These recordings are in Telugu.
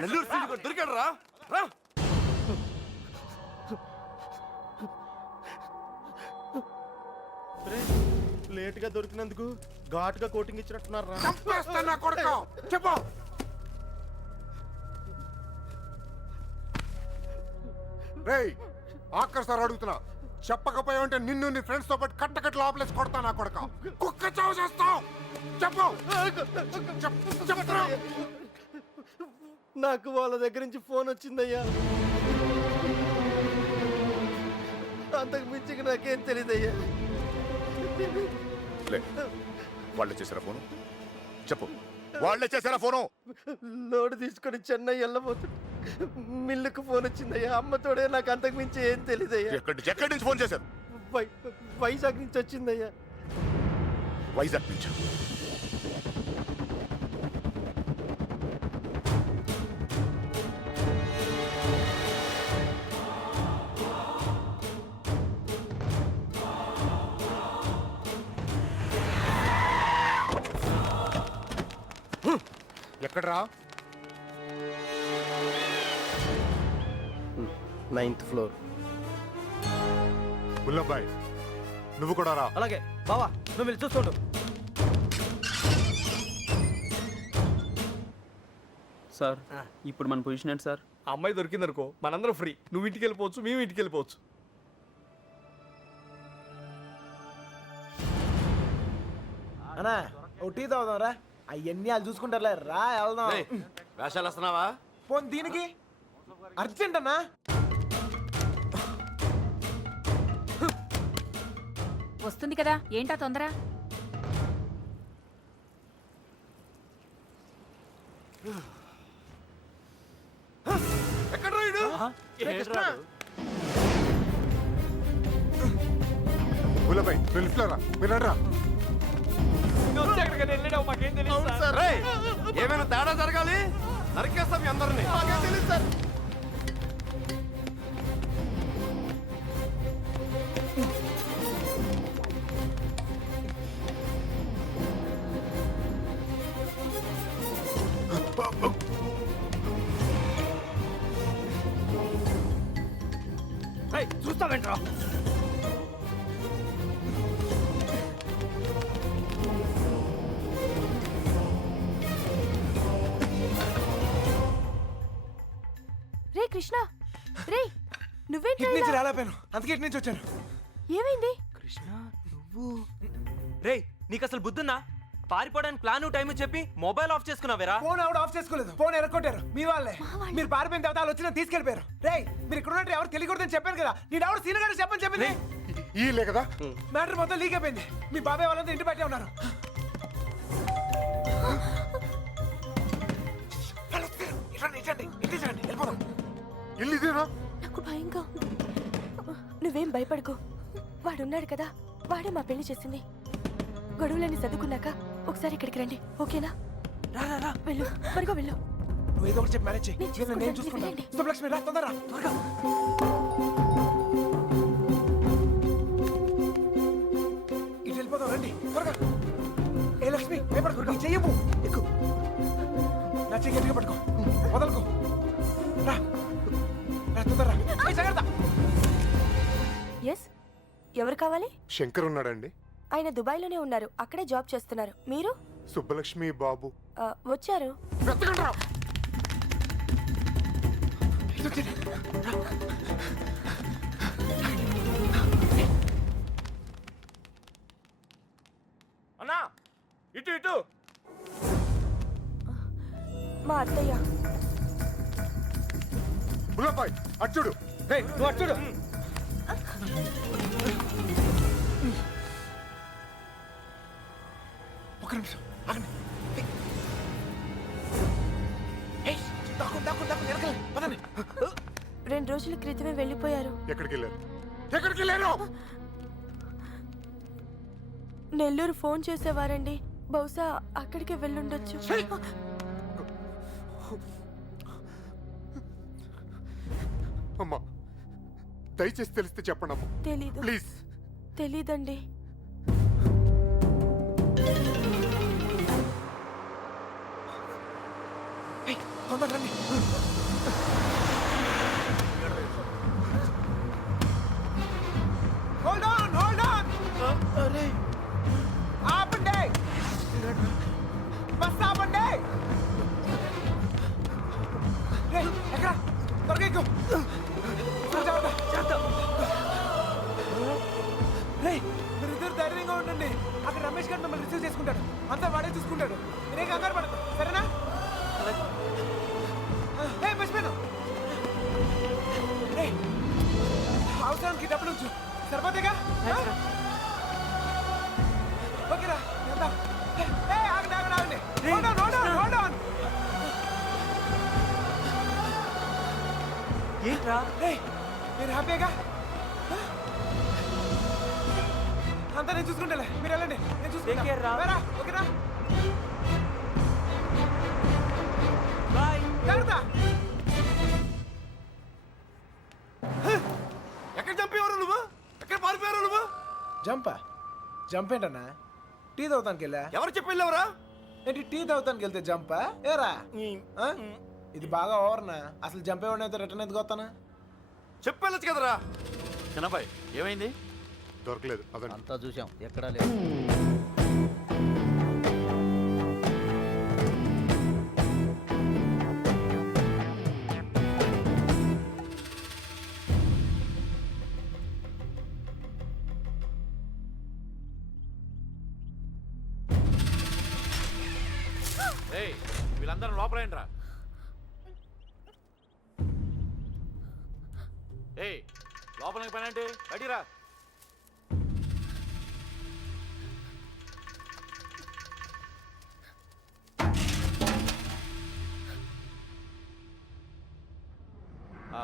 నెల్లూరు సీటు దొరికాడు రా. లేట్ గా దొరికినందుకు ఘాటుగా కోటింగ్ ఇచ్చినట్టున్నారా? చెప్పు. రేయ్ ఆఖరి సార్ అడుగుతున్నా, చెప్పకపోయావంటే నిన్ను నీ ఫ్రెండ్స్ తో పాటు కట్టకట్ల ఆపలేసి కొడతా నా కొడక. కుక్క చావు చేస్తావు. చెప్పు. నాకు వాళ్ళ దగ్గర నుంచి ఫోన్ వచ్చిందయ్యా. అంతకు మించి నాకేం తెలియదయ్యా. వాళ్ళే చేశారా ఫోను? చెప్పు, వాళ్ళే చేశారా ఫోను? లోడ్ తీసుకొని చెన్నై వెళ్ళబోతుంది. మిల్లుకు ఫోన్ వచ్చిందయ్యా. అమ్మతోడే నాకు అంతకు మించి ఏం తెలియదయ్యా. ఎక్కడి నుంచి ఫోన్ చేశారు? వైజాగ్ నుంచి వచ్చిందయ్యా. వైజాగ్ నుంచి? ఎక్కడరా? 9th floor. బుల్లబ్బాయ్ నువ్వు కూడా రా. అలాగే బావా, నువ్వు వెళ్ళి చూస్తుండు. సార్ ఇప్పుడు మన పొజిషన్ ఏంటి సార్? ఆ అమ్మాయి దొరికిందనుకో మనందరం ఫ్రీ. నువ్వు ఇంటికి వెళ్ళిపోవచ్చు, మేము ఇంటికి వెళ్ళిపోవచ్చు. అన్నా ఓ టీ తాగుదాం రా. అవన్నీ వాళ్ళు చూసుకుంటారులే, రా వెళ్దాం. వేషాలు వస్తున్నావా? పోనీ దీనికి అర్జెంట్ అన్నా. వస్తుంది కదా, ఏంటా తొందర? ఎక్కడ రాయుడు? బుల్లబ్బాయ్ నువ్వు లిఫ్ట్లో రా. మీరు రా. రేయ్, ఏమైనా తేడా జరగాలి నరికేస్తాం మీ అందరినీ. తెలియదు సార్. చూస్తావేంట్రా? రే కృష్ణ, రే నువ్వేంటి? ఇటు నుంచి రాలేపోయాను, అందుకే ఇటు నుంచి వచ్చాను. ఏమైంది? కృష్ణ నువ్వు రే, నీకు అసలు బుద్ధున్నా? పారిపోవడానికి ప్లాన్ టైం చెప్పి మొబైల్ ఆఫ్ చేసుకున్నావేరా? ఫోన్ ఆవిడ ఆఫ్ చేసుకోలేదు, ఫోన్ ఎరగొట్టారు మీ వాళ్ళే. మీరు పారిపోయిన తర్వాత వాళ్ళు వచ్చిన తీసుకెళ్ళిపోయారు. రే మీరు ఇక్కడ ఉన్నట్టు ఎవరు తెలియకూడదని చెప్పాను కదా. నేను ఎవరు సీనియర్ గారు చెప్పని చెప్పింది. ఈ లే కదా మ్యాటర్ మొత్తం లీక్ అయిపోయింది. మీ బాబాయ్ వాళ్ళంతా ఇంటి బయటే ఉన్నారు. ఇల్లు ఇదేనా? నాకు భయంగా ఉంది. నువ్వేం భయపడకు, వాడున్నాడు కదా, వాడే మా పెళ్లి చేసింది. గొడవలన్నీ చదువుకున్నాక ఒకసారి ఇక్కడికి రండి, ఓకేనా? రా వెళ్ళు, త్వరగా వెళ్ళు. నువ్వు ఏదో ఒకటి చెప్పి మేనేజ్ నేను చేయి. నేను చూసుకుంటాను. చూసుకుంటాను. శుభలక్ష్మి రా, తొందరగా త్వరగా. ఇటు వెళ్ళిపోదాం, రండి త్వరగా. ఏ లక్ష్మి భయపడకు, నీ చెయ్యము ఎక్కు. నా చెయ్యి గట్టిగా పట్టుకో, వదలకు. రా రా, తొందరగా. జాగ్రత్త. ఎస్, ఎవరు కావాలి? శంకర్ ఉన్నాడండి? ఆయన దుబాయ్లోనే ఉన్నారు, అక్కడే జాబ్ చేస్తున్నారు. మీరు? సుబ్బలక్ష్మి బాబు వచ్చారు. వెతకండి రా. అన్నా ఇటు ఇటు. మా అత్తయ్య. బుల్లబ్బాయ్ అచ్చుడు. నువ్వు అచ్చుడు. ఒక నిమిషం ఆగండి. వెనకాల పదండి. 2 రోజుల క్రితమే వెళ్ళిపోయారు. ఎక్కడికి వెళ్ళారు? ఎక్కడికి వెళ్ళారు? నెల్లూరు ఫోన్ చేసేవారండి, బహుశా అక్కడికే వెళ్ళుండొచ్చు. అమ్మా దయచేసి తెలిస్తే చెప్పండి అమ్మా, తెలీదు. ప్లీజ్. తెలీదండి. మిమ్మల్ని రిసీవ్ చేసుకుంటాడు. అంతా వాడే చూసుకుంటాడు. మీరే కంగారు పడదు, సరేనా? మర్చిపోయాను. అవసరానికి డబ్బులు ఉంచు, సరిపోతేగా? ఓకేరా, వెళ్దాం. ఆగండి ఆగండి ఆగండి. Hold on, hold on, hold on. ఏంట్రా? మీరు హ్యాపీగా? అంతా నేను చూసుకుంటాలే, మీరు వెళ్ళండి, నేను Take care రా. చూసుకుంటా. ఓకేనా? బాయ్. జాగ్రత్త. ఎక్కడ చంపేవారు నువ్వు? ఎక్కడ పారిపోయారు నువ్వు? జంప్ ఏంటన్నా? టీ తాగుతానికి వెళ్ళా. ఎవరు చెప్పి వెళ్ళావురా? ఏంటి టీ తాగుతానికి వెళ్తే జంపా? ఏరా ఆ? ఇది బాగా ఓవర్నా? అసలు జంప్ ఏమన్నా రిటర్న్ ఎందుకు వస్తానా? చెప్పి వెళ్ళొచ్చు కదరా. చిన్నబాయ్ ఏమైంది? దొరకలేదు అదండి. అంతా చూసాం, ఎక్కడా లేదు. ఏయ్ వీళ్ళందరూ లోపలేంట్రా. ఏయ్ లోపలికి పని అంటే అడిరా.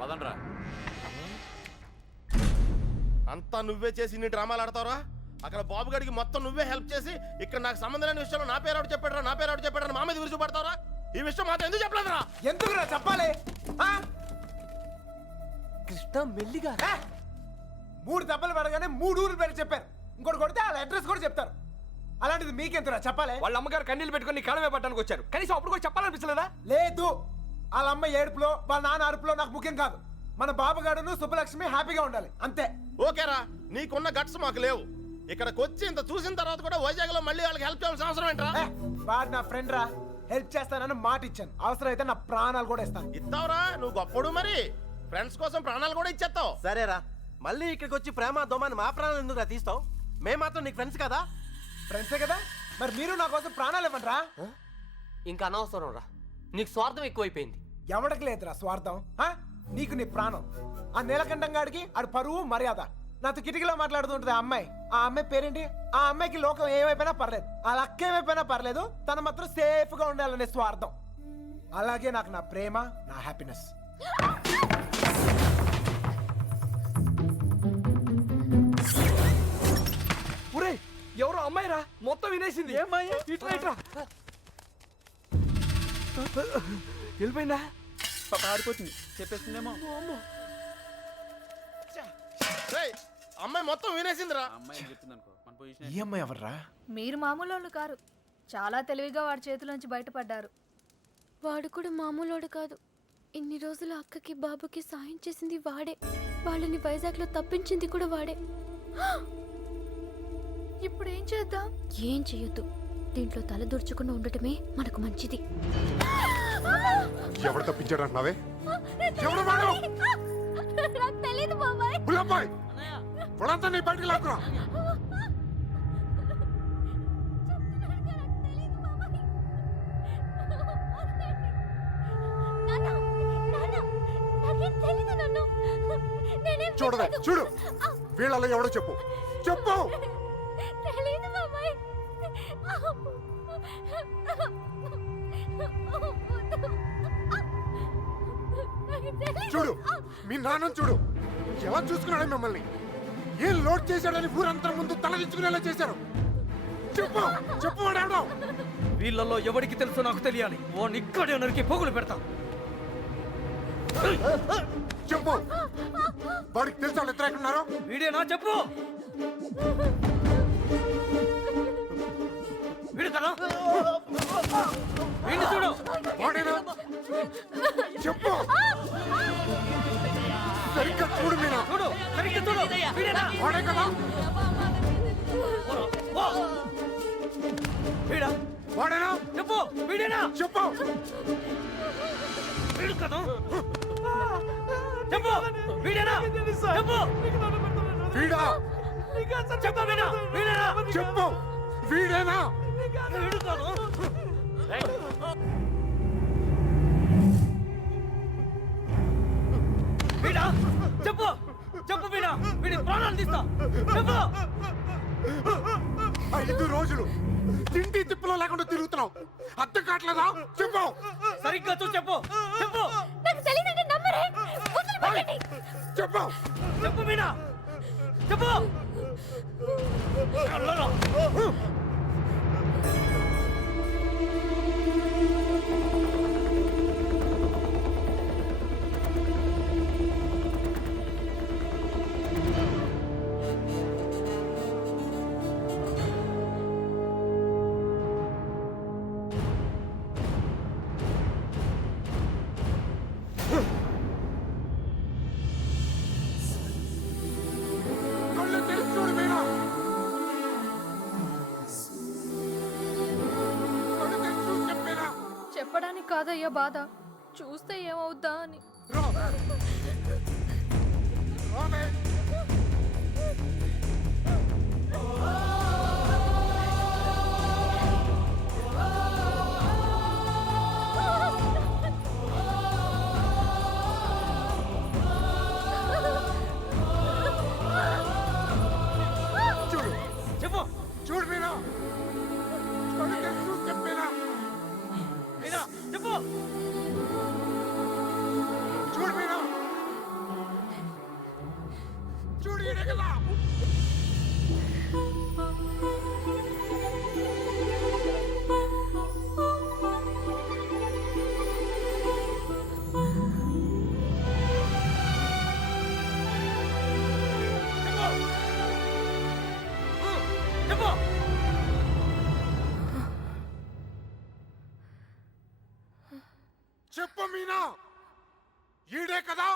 పదండ్రా. అంతా నువ్వే చేసి ఇన్ని డ్రామాలు ఆడతావురా? అక్కడ బాబు గడికి మొత్తం నువ్వే హెల్ప్ చేసి ఇక్కడ నాకు సంబంధం లేని విషయంలో నా పేరు చెప్పాడరా, నా పేరు చెప్పాడని మా మీద విరుచుపడతావురా? ఈ విషయం మాత్రం ఎందుకు చెప్పలేదురా? ఎందుకురా చెప్పాలి? ఆ? కృష్ణ మెల్లిగా. 3 దెబ్బలు పడగానే 3 ఊర్లు పేరు చెప్పారు. ఇంకోటి కొడితే వాళ్ళ అడ్రస్ కూడా చెప్తారు. అలాంటిది మీకెంతరా చెప్పాలి? వాళ్ళ అమ్మగారు కన్నీళ్ళు పెట్టుకుని నీ కాళ్ళ మీద పట్టడానికి వచ్చారు. కనీసం అప్పుడు కూడా చెప్పాలనిపించలేదా? లేదు, వాళ్ళ అమ్మ ఏడుపులో వాళ్ళ నాన్న అరుపులో నాకు ముఖ్యం కాదు. మన బాబుగాడును సుబ్బలక్ష్మి హ్యాపీగా ఉండాలి, అంతే. ఓకేరా, నీకున్న గట్స్ మాకు లేవు. ఇక్కడికి వచ్చి ఇంత చూసిన తర్వాత కూడా వైజాగ్ లో మళ్ళీ వాళ్ళకి హెల్ప్ చేయాల్సిన అవసరం ఏంట్రా? వాడు నా ఫ్రెండ్ రా, హెల్ప్ చేస్తానని మాట ఇచ్చాను. అవసరం అయితే నా ప్రాణాలు కూడా ఇస్తాను. ఇస్తావురా, నువ్వు గొప్పడు. మరి ఫ్రెండ్స్ కోసం ప్రాణాలు కూడా ఇచ్చేస్తావు. సరేరా, మళ్ళీ ఇక్కడికి వచ్చి ప్రేమ దోమని మా ప్రాణాలు ఎందుకు తీస్తావు? మేము మాత్రం నీకు ఫ్రెండ్స్ కదా? ఫ్రెండ్సే కదా, మరి మీరు నా కోసం ప్రాణాలు ఇవ్వండి రా. ఇంకా అనవసరం రా, నీకు స్వార్థం ఎక్కువైపోయింది. ఎవడికి లేదురా స్వార్థం. ఆ? నీకు నీ ప్రాణం. ఆ నీలకంఠం గాడికి ఆడు పరువు మర్యాద. నాతో కిటికీలో మాట్లాడుతూ ఉంటుంది ఆ అమ్మాయి. ఆ అమ్మాయి పేరేంటి? ఆ అమ్మాయికి లోకం ఏమైపోయినా పర్లేదు, ఆ లక్క ఏమైపోయినా పర్లేదు, తను మాత్రం సేఫ్ గా ఉండాలనే స్వార్థం. అలాగే నాకు నా ప్రేమ, నా హ్యాపీనెస్. ఒరే ఎవరో అమ్మాయిరా, మొత్తం వినేసింది. ఇట్లా ఇట్లా వెళ్ళిపోయిందా? పారిపోతుంది, చెప్పేస్తుందేమో. రేయ్, అమ్మాయి మొత్తం వినేసిందిరా. అమ్మాయి చెప్తుంది అనుకో, మన పొజిషన్ ఈ అమ్మాయి ఎవర్రా? మీరు మామూలు వాళ్ళు కారు, చాలా తెలివిగా వాడి చేతిలోంచి బయటపడ్డారు. వాడు కూడా మామూలోడు కాదు. ఇన్ని రోజులు అక్కకి బాబుకి సాయం చేసింది వాడే. వాళ్ళని వైజాగ్లో తప్పించింది కూడా వాడే. ఇప్పుడు ఏం చేద్దాం? ఏం చెయ్యొద్దు. దీంట్లో తల దూర్చకుండా ఉండటమే మనకు మంచిది. ఎవడు తప్పించాడు అంటున్నావే? ఎవడు వాడు? నాకు తెలీదు బాబాయ్. పుల్లబ్బాయ్, వాడంతా నీ బయటికి లాక్కురా. చూడవే, చూడు, వీళ్ళలో ఎవడో చెప్పు, చెప్పు. తెలీదు బాబాయ్. చూడు, మీ నాన్న చూడు, ఎలా చూసుకున్నాడు మిమ్మల్ని. ఏం లోడ్ చేశాడని ఊరంతా ముందు తలదించుకునేలా చేశారు. చెప్పు, చెప్పు వాడెవడో. వీళ్ళల్లో ఎవరికి తెలుసో నాకు తెలియాలి. ఓ నిక్కడే నరికి పోగులు పెడతా. చెప్పు, వాడికి తెలుసు వాళ్ళు ఎక్కడ ఉన్నారు. వీడేనా? చెప్పు. వీడు కదా? వీడిని చూడు. వాడేనా? చెప్పు, సరిగ్గా చూడు మీనా. చూడు, సరిగ్గా చూడు. వీడేనా? వాడే కదా? ఓ! వీడా? వాడేనా? చెప్పు. వీడేనా? చెప్పు. వీడు కదా? చెప్పు. వీడేనా? చెప్పు. వీడా? చెప్పు వీడా? వీడేనా? చెప్పు. వీడేనా? ఏయ్, వీడా చెప్పు చెప్పు వీడా వీడి ప్రాణాలు తీస్తా చెప్పు 5 రోజులు తిండి తిప్పులో లేకుండా తిరుగుతున్నావు. అర్థం కావట్లేదా? చెప్పు. సరిగ్గా చూసి చెప్పు చెప్పు నాకు తెలియదంటే నమ్మరే వదిలిపెట్టండి. చెప్పు. చెప్పు మీనా చెప్పు అల్లరా. కళ్ళు తెరిచి చూడు మీనా. కళ్ళు తెరిచి చూసి చెప్పేనా? చెప్పడానికి కాదయ్యా బాధ, చూస్తే ఏమవుద్దా అని. రా. రావే. చూడు చెప్పు చూడు మీనా. కళ్ళు తెరిచి చూసి చెప్పేనా? మీనా చెప్పు చూడు మీనా. చూడు ఈడే కదా. చెప్పు చెప్పు మీనా. ఈడే కదా.